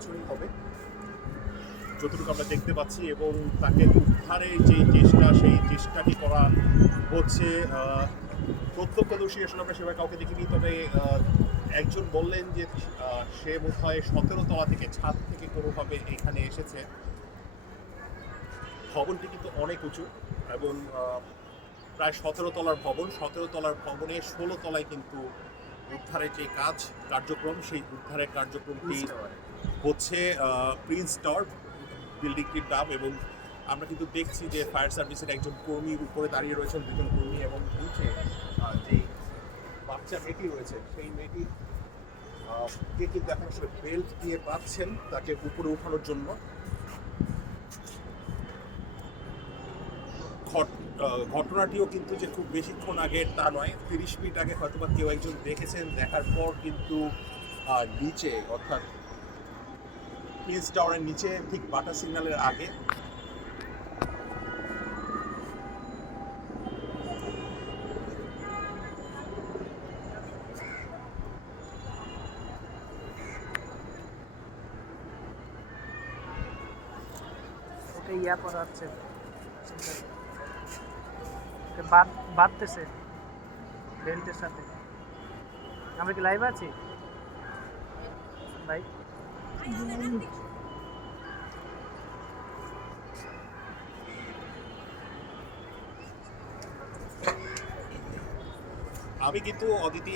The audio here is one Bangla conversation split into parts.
বছরই হবে যতটুকু আমরা দেখতে পাচ্ছি, এবং তাকে উদ্ধারের যে চেষ্টা, সেই চেষ্টাটি করা হচ্ছে। প্রত্যক্ষদর্শী আসলে আমরা সেভাবে কাউকে দেখিনি, তবে একজন বললেন যে সে বোধ হয় 17 তলা থেকে, ছাদ থেকে কোনোভাবে এখানে এসেছে। ভবনটি কিন্তু অনেক উঁচু এবং প্রায় 17 তলার ভবন। 17 তলার ভবনে 16 তলায় কিন্তু উদ্ধারের যে কার্যক্রম, সেই উদ্ধারের কার্যক্রমটি হচ্ছে। প্রিন্স টাওয়ার বিল্ডিংটির নাম। এবং আমরা কিন্তু দেখছি যে ফায়ার সার্ভিসের একজন কর্মী উপরে দাঁড়িয়ে রয়েছেন, দুজন কর্মী, এবং নিচে যে বাচ্চা মেয়েটি রয়েছে সেই মেয়েটি কে কিন্তু এখন আসলে বেল্ট দিয়ে বাঁধছেন তাকে উপরে উঠানোর জন্য। ঘটনাটিও কিন্তু যে খুব বেশিক্ষণ আগের তা নয়, 30 মিনিট আগে হয়তোবা কেউ একজন দেখেছেন, দেখার পর কিন্তু নিচে, অর্থাৎ প্রিন্স টাওয়ারের নিচে ঠিক বাটা সিগন্যালের আগে ইয়া করা হচ্ছে, বাঁধতেছে বেল্টের সাথে। আমরা কি লাইভ আছি ভাই? আমি কিন্তু অদিতি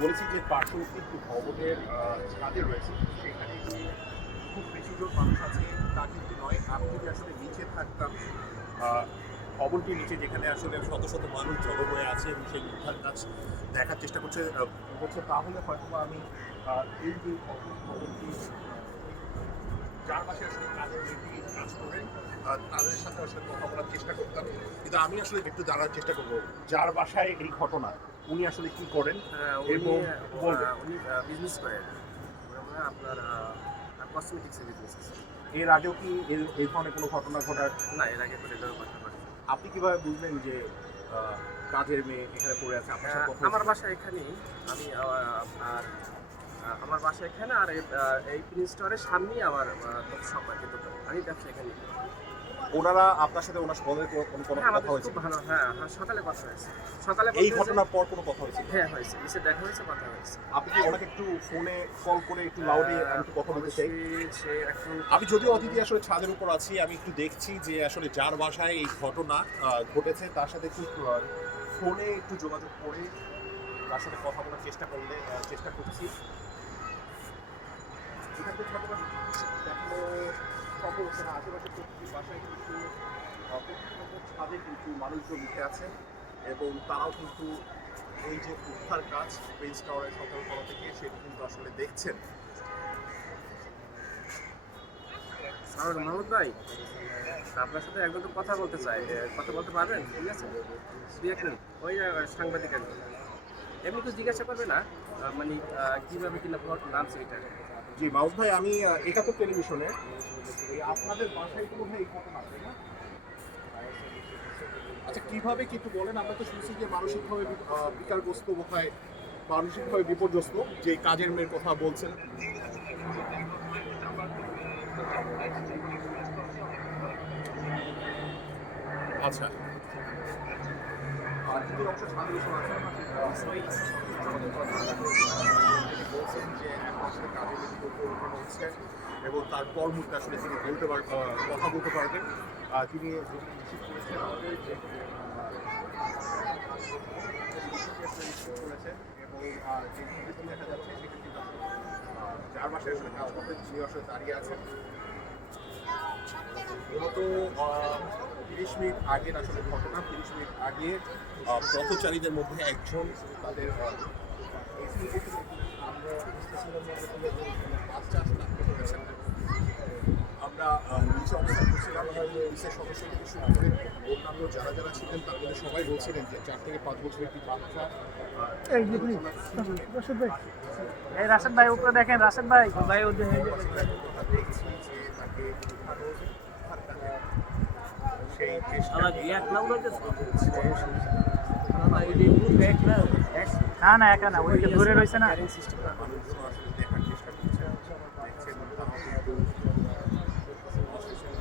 বলেছি যে পার্শ্ববর্তী একটু ভবনের ছাদে রয়েছে, সেখানে খুব বেশি জন মানুষ আছে তা কিন্তু নয়। আমি যদি আসলে নিচে থাকতাম, ভবনটির নিচে যেখানে আসলে শত শত মানুষ জড়ো হয়ে আছে এবং সেই উদ্ধার কাজ দেখার চেষ্টা হচ্ছে, তাহলে হয়তো আমি এই যে ভবনটি যার পাশে আসলে কাজের কাজ করেন তাদের সাথে আসলে কথা বলার চেষ্টা করতাম। কিন্তু আমি আসলে একটু জানার চেষ্টা করবো যার বাসায় এই ঘটনা, উনি আসলে কি করেন এবং উনি বিজনেস করেন, আপনার কসমেটিক্সের বিজনেস আছে। এর আগেও কি এই ধরনের কোনো ঘটনা ঘটার? না, এর আগে তো এটার ঘটনা ঘটে। আপনি কিভাবে বুঝলেন যে কাজের মেয়ে এখানে পড়ে আছে? আপনার সাথে আমার বাসা এখানেই, আমি আপনার আমার বাসা এখানে, আর এই প্রিন্স টাওয়ারের সামনেই আমার সব মার্কেট দোকান, আমি ব্যবসা এখানে। ওনারা আপনার সাথে ওনার সঙ্গে কোনো কথা হয়েছে? খুব ভালো, হ্যাঁ হ্যাঁ, সকালে কথা হয়েছে। সকালে এই ঘটনার পর কোনো কথা হয়েছে? হ্যাঁ হয়েছে, এসে দেখা হয়েছে, কথা হয়েছে। আপনি কি ওনাকে একটু ফোনে কল করে একটু লাউডে আমি একটু কথা বলতে চাই? আমি যদিও অতিথি আসলে ছাদের উপর আছি, আমি একটু দেখছি যে আসলে যার বাসায় এই ঘটনা ঘটেছে তার সাথে একটু ফোনে একটু যোগাযোগ করে তার সাথে কথা বলার চেষ্টা করছি। এখান থেকে হয়তো দেখানো সম্ভব হচ্ছে না। আশেপাশে প্রতিটি বাসায় কিন্তু ছাদে কিন্তু মানুষজন উঠে আছেন এবং তারাও কিন্তু এই যে উদ্ধার কাজ প্রিন্স টাওয়ারের 17 তলা থেকে সেটি কিন্তু আসলে দেখছেন। মাহমুদ ভাই, আপনার সাথে একদম তো কথা বলতে চাই, কথা বলতে পারবেন? ঠিক আছে, 2-1 মিনিট। ওই সাংবাদিক এমনি তো জিজ্ঞাসা করবে না, মানে কীভাবে কিনা নামছে এটা? জি মাউস ভাই, আমি একাত্তর টেলিভিশনে। আপনাদের বাসায় কোনো ভাই এই ঘটনা আছে না? আচ্ছা, কিভাবে কিন্তু বলেন? আমরা তো শুনছি যে মানসিকভাবে বিকারগ্রস্ত, বোধহয় মানসিকভাবে বিপর্যস্ত, যে কাজের মেয়ের কথা বলছেন। আচ্ছা, বলছেন যে এখন আসলে কাজের মেয়ে হচ্ছে এবং তারপর মুহূর্তে আসলে তিনি কথা বলতে পারবেন। তিনি নিশ্চিত করেছেন আমাদের যে করেছেন এবং যে ভিডিওটি দেখা যাচ্ছে সেটি কিন্তু যার বাসায় আসলে কাজ করতেন তিনি আসলে দাঁড়িয়ে আছেন। গত 30 মিনিট আগের আসলে ঘটনা। 30 মিনিট আগে পথচারীদের মধ্যে একজন তাদের বাচ্চা আসলে আটকে পড়েছেন। আমরা নিচে অবস্থান করছিলাম, পুলিশের সদস্য থেকে শুরু করে অন্যান্য যারা যারা ছিলেন তার মধ্যে সবাই বলছিলেন যে 4 থেকে 5 বছরের একটি বাচ্চা। এই রাশেদ ভাই উপরে দেখেন, রাশেদ ভাই ভাই দেখছি যে তাকে সেই চেষ্টা না একা না, ওইদিকে ধরে রয়েছে না। মানুষজন আসলে দেখার চেষ্টা করছে, দেখছেন তারাও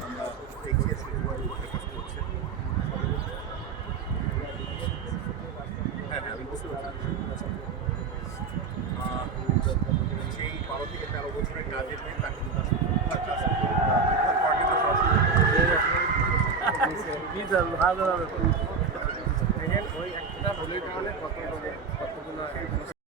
আমরা দেখছি আসলে কিভাবে করতে কাজ করছে। হ্যাঁ হ্যাঁ, আমি বুঝতে পারছি। সেই 12 থেকে 13 বছরের কাজের মেয়ে তাকে কিন্তু আসলে তার কাজ বিশাল ভালো হবে। দেখেন ওই একটা ভুলের কারণে কতগুলো